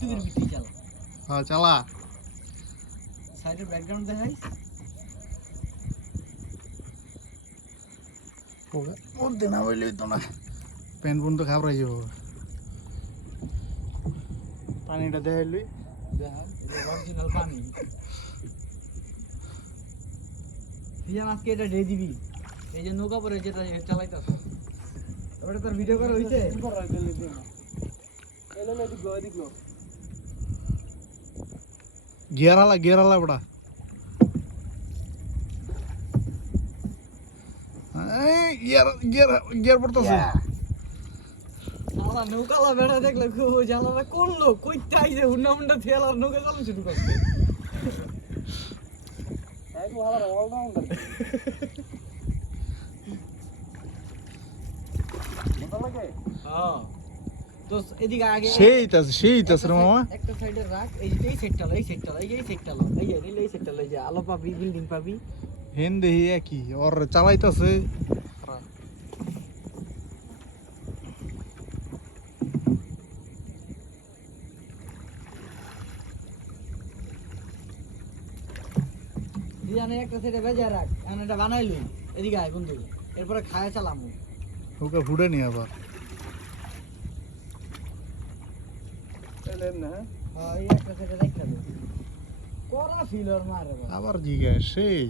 বিট্টুকের বিটি চালা হ্যাঁ চালা সাইডের ব্যাকগ্রাউন্ড দেখাই বলতে না বললেই তো না প্যান্ট বুন তো খাবরাই যাব পানিটা দেখাইলি দেখা এটা অরিজিনাল পানি ফিজান আজকে এটা দিয়ে দিবি এই যে নৌকা পরে যেটা চালাইতাছ ওটা তোর ভিডিও করা হইছে গিয়ারালা বড়া গিয়ার পড়তেছে শালা নৌকালা বেড়া দেখলে খুব জ্বালাবে কোন লোক কইতে আইছে হুন্ডা মুন্ডা থেলার নৌকা চালানো শুরু করছে এক ভালো অলরাউন্ডার মজা লাগে হ্যাঁ তো এদিকে আগে সেই তাস রে মামা একটা সাইডে রাখ এই সেটটা এই সেটটা এই সেটটা লই যা আলো পাবি বিল্ডিং পাবি হেন দেহি কি ওর চালাইতাছে জানে একটা সাইডে বেজা রাখ আমি এটা বানাইলই এদিকে আয় বন্ধু এরপরে খায়া চালামু ওকে ফুড়ে নি আবার চলেন না হ্যাঁ এই একটা সাইডে রাখ না করা ফিলার মারে আবার জিজ্ঞাসা সেই